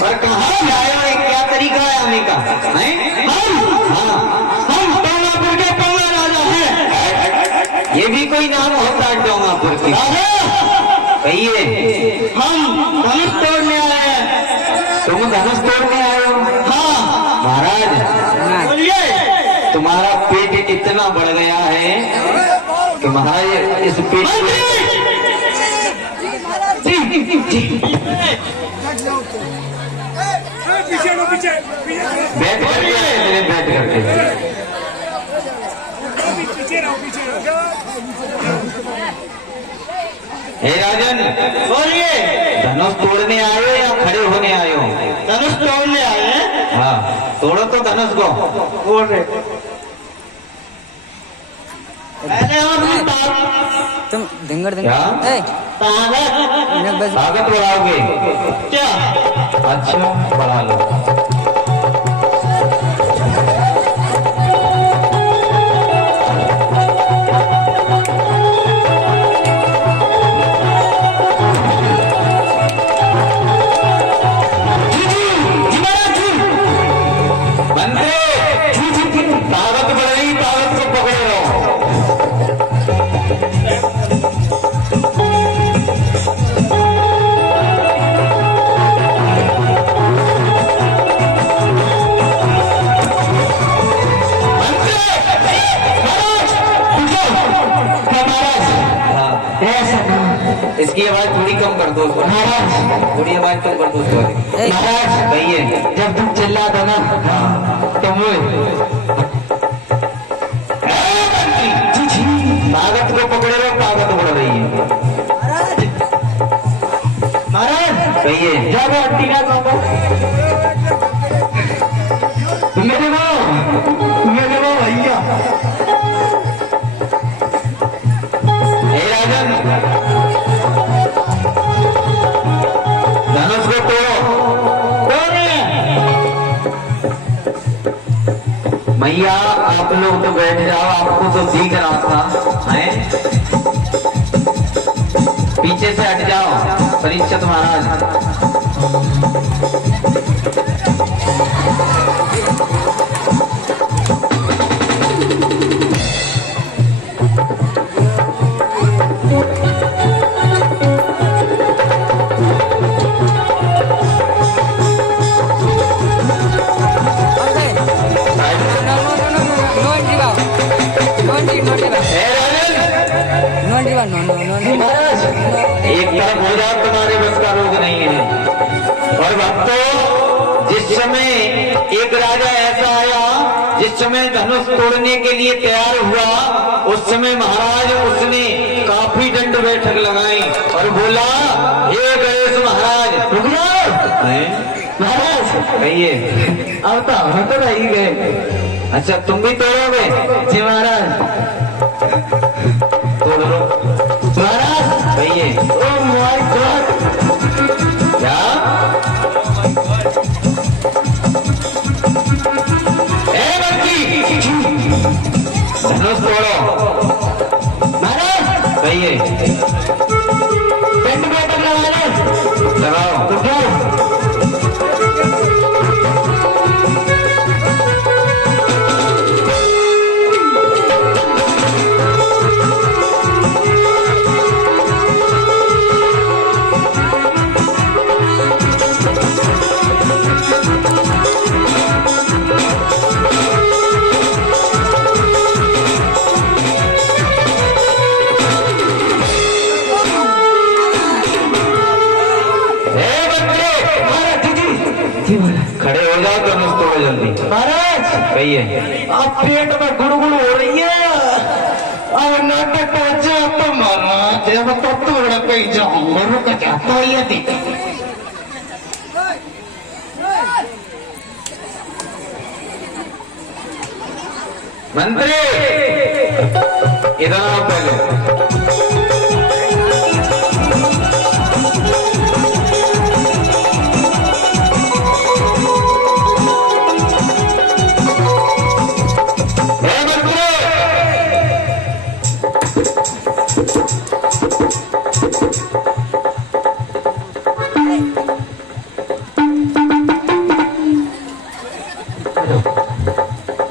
पर कहाँ से आए हो? क्या तरीका है आने का? हम टोंगापुर के टोंगा राजा हैं। ये भी कोई नाम होता है टोंगापुर की? कहिए। हम धनुष तोड़ने आए हैं। तुम धनुष तोड़ने आए हो? हाँ महाराज बोलिए। तुम्हारा पेट इतना बढ़ गया है कि महाराज इस पेट बैठ करके बैठ करके हे राजन बोलिए। धनुष तोड़ने आए हो या खड़े होने आए हो? धनुष तोड़ने आए हैं। हाँ तोड़ो तो धनुष को। बोल रहे पहले हम अपनी तुम धिंगर क्या? ताकत बढ़ाओगे क्या? अच्छा बढ़ा लो। ताकत बढ़ेगी, ताकत को पकड़े रहो। इसकी आवाज थोड़ी कम कर दो महाराज, थोड़ी आवाज कम कर दो महाराज। कहिए। जब तुम चिल्ला दो ना तो ताकत को पकड़े रहो, ताकत बढ़ रही है। महाराज कहिए। जब टीना को मेरे वो भैया। हे राजन धनुष को तोड़ो। भैया आप लोग तो बैठ जाओ, आपको तो दिख रहा था हैं? पीछे से हट जाओ परीक्षित महाराज। एक तरफ हो जाओ, तुम्हारे बस का रोग नहीं है। और भक्तों जिस समय एक राजा ऐसा आया जिस समय धनुष तोड़ने के लिए तैयार हुआ, उस समय महाराज उसने काफी दंड बैठक लगाई और बोला हे गणेश महाराज रुक जाओ। महाराज कहिए। अब तो हम तो रही गए। अच्छा तुम भी तोड़ोगे? जी महाराज। तोड़ लो महाराज कहिए। Oh my God. क्या? धनुष तोड़ो महाराज। कहिए। दंड बैठक लगाओ। खड़े हो जाओ, धनुष तोड़ो जल्दी। महाराज कहिए। अब पेट में गुड़गुड़ हो रही है। अब नाटक पहुंचे तो महाराज अब तो तोड़ पे जाऊंगा। रुक जा तो ये देख। मंत्री इधर आओ पहले।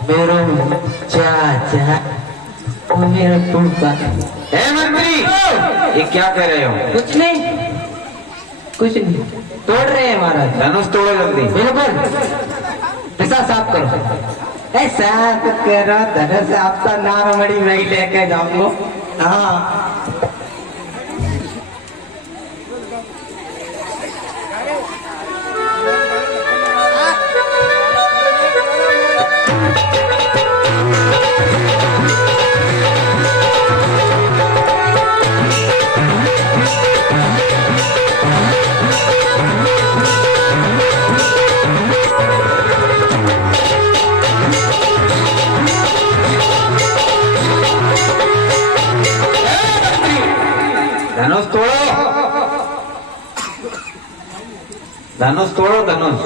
मेरो चाचा मेरा टूटा है मंत्री, ये क्या कह रहे हो? कुछ नहीं तोड़ रहे हैं महाराज। धनुष तोड़ो जल्दी। बिल्कुल ऐसा साफ करो, ऐसा करो धनुष आपका नारमड़ी में ही लेके जाऊंगा। हाँ धनुष तोड़ो, धनुष तोड़ो, धनुष।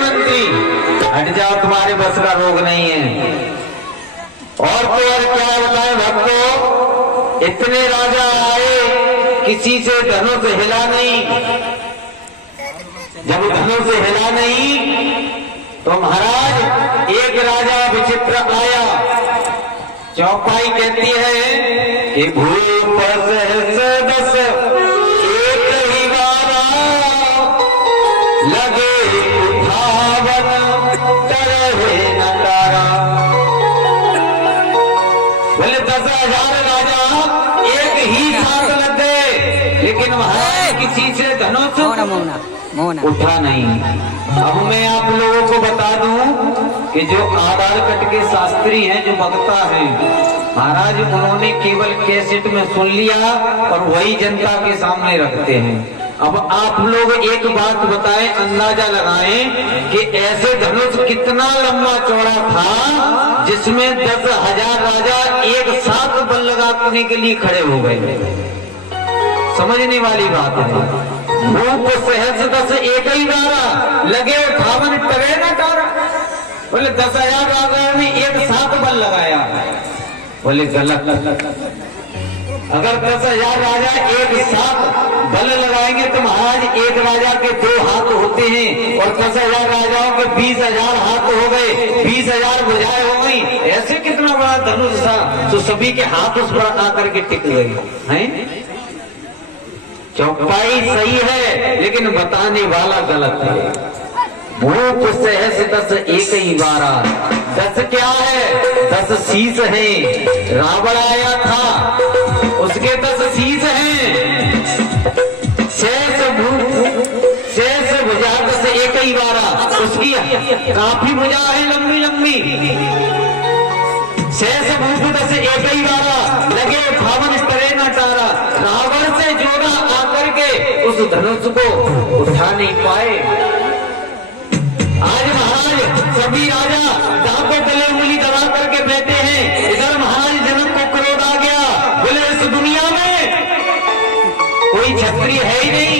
मंत्री हट जाओ, तुम्हारे बस का रोग नहीं है। और तो और क्या बताएं भक्तों, इतने राजा आए किसी से धनुष हिला नहीं। जब धनुष हिला नहीं तो महाराज एक राजा विचित्र आया। चौपाई कहती है कि भूप सहस्र एक ही बारा लगे उठावन तरहे न तारा। बोले 10,000 राजा एक ही साथ लग गए, लेकिन महाराज किसी से धनुष उठा नहीं। अब मैं आप लोगों को बता दूं कि जो आधार कट के शास्त्री हैं, जो वक्ता हैं, महाराज उन्होंने केवल कैसेट में सुन लिया और वही जनता के सामने रखते हैं। अब आप लोग एक बात बताएं, अंदाजा लगाएं कि ऐसे धनुष कितना लंबा चौड़ा था जिसमें 10,000 राजा एक साथ बल लगाने के लिए खड़े हो गए। समझने वाली बात है। भूप सहस्र 10 एक ही बारा लगे उठावन टरे न तारा। बोले 10,000 राजा ने एक साथ बल लगाया। बोले गलत। अगर 10,000 राजा एक साथ बल लगाएंगे तो महाराज एक राजा के 2 हाथ होते हैं और 10,000 राजाओं के 20,000 हाथ हो गए, 20,000 भुजाएं हो गई। ऐसे कितना बड़ा धनुष था तो सभी के हाथ उस पर आकर के टिक गए हैं। चौपाई सही है लेकिन बताने वाला गलत है। भूप सहस्र 10 एक ही बारा। 10 क्या है? 10 शीश है। रावण आया था, उसके 10 शीश हैं। शेष भुजा 10 एक ही बारा, उसकी काफी भुजा है लंबी लंबी। शेष भूप 10 एक ही बारा लगे उठावन टरे न तारा। रावण से जोड़ा आकर के उस धनुष को उठा नहीं पाए। आज महाराज सभी राजा जहां पर गले उंगली दबा करके बैठे हैं, इधर महाराज जनक को क्रोध आ गया। बोले इस दुनिया में कोई क्षत्रिय है ही नहीं।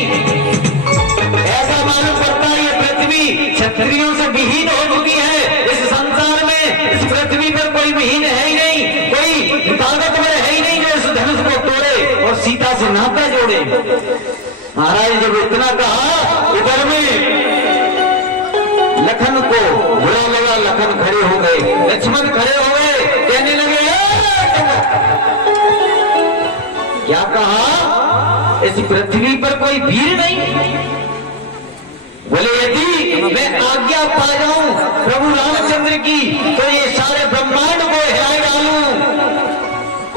ऐसा मालूम पड़ता है ये पृथ्वी क्षत्रियों से विहीन हो चुकी है। इस संसार में इस पृथ्वी पर कोई विहीन है ही नहीं, कोई ताकतवर है ही नहीं जो इस धनुष को तोड़े और सीता से नाता जोड़े। महाराज जब इतना कहा, इधर में लखन को बुरा लगा। लखन खड़े हो गए, लक्ष्मण खड़े हो गए, कहने लगे क्या कहा? इस पृथ्वी पर कोई वीर नहीं। बोले यदि मैं आज्ञा पा जाऊं प्रभु रामचंद्र की तो ये सारे ब्रह्मांड को हिला डालूं।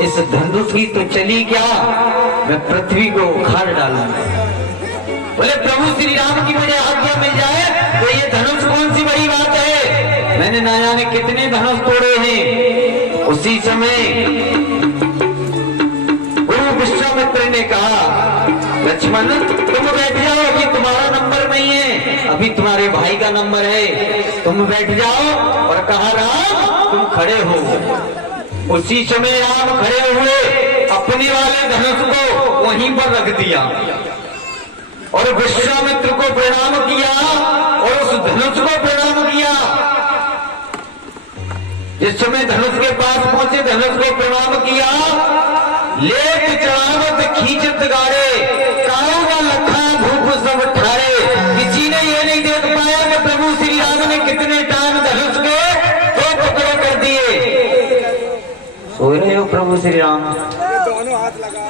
इस धनुष की तो चली क्या, मैं पृथ्वी को उखाड़ डालूंगा। बोले प्रभु श्री राम की मुझे आज्ञा मिल जाए तो ये धनुष कौन सी बड़ी बात है। मैंने ना जाने कितने धनुष तोड़े हैं। उसी समय गुरु विश्वामित्र ने कहा, लक्ष्मण तुम बैठ जाओ, अभी तुम्हारा नंबर नहीं है, अभी तुम्हारे भाई का नंबर है, तुम बैठ जाओ। और कहा राम तुम खड़े हो। उसी समय राम खड़े हुए, अपने वाले धनुष को वहीं पर रख दिया और विश्वामित्र को प्रणाम किया और उस धनुष को जिस समय धनुष के पास पहुंचे, धनुष को प्रणाम किया, लेख चढ़ावत खींचत गाड़े, काऊ का लखा भूप सब ठारे। किसी ने ये नहीं देख पाया कि प्रभु श्री राम ने कितने टाइम धनुष के दो टुकड़े कर दिए। सो रहे हो प्रभु श्री राम? दोनों हाथ लगा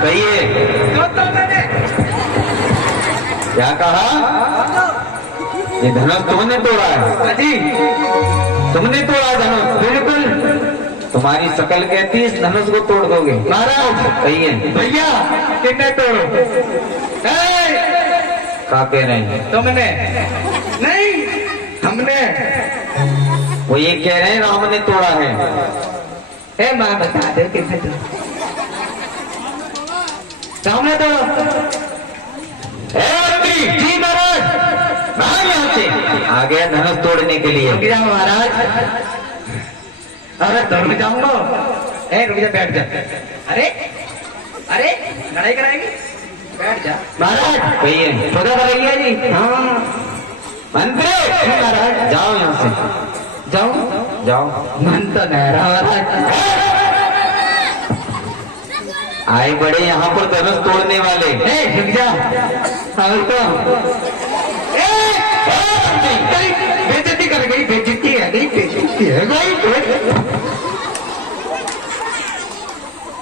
कहिए क्या कहा? ये धनुष तुमने तोड़ा है? जी तुमने तोड़ा धनुष? बिल्कुल। तुम्हारी शकल कहती है इस धनुष को तोड़ दोगे। महाराज कहिए भैया कितने तोड़ो? क्या कह रहे हैं? तुमने नहीं, हमने। वो ये कह रहे हैं राम ने तोड़ा है। ए माँ बता दे कितने तोड़ो? सामने तोड़ो। जी महाराज, बाहर यहाँ से आ गया धनुष तोड़ने के लिए। रुक जाओ महाराज, अरे तोड़ जाऊंगा। ए रुक जा, बैठ जा। अरे अरे लड़ाई कराएगी? बैठ जा महाराज। कहिए खुदा भैया जी। हाँ मंत्री महाराज, जाओ यहाँ से, जाओ जाओ। मन तो नहीं रहा महाराज। आए बड़े यहाँ पर धनुष तोड़ने वाले। ए रुक जा, और तो बेइज्जती कर गई, बेइज्जती है गई, बेइज्जती है गई।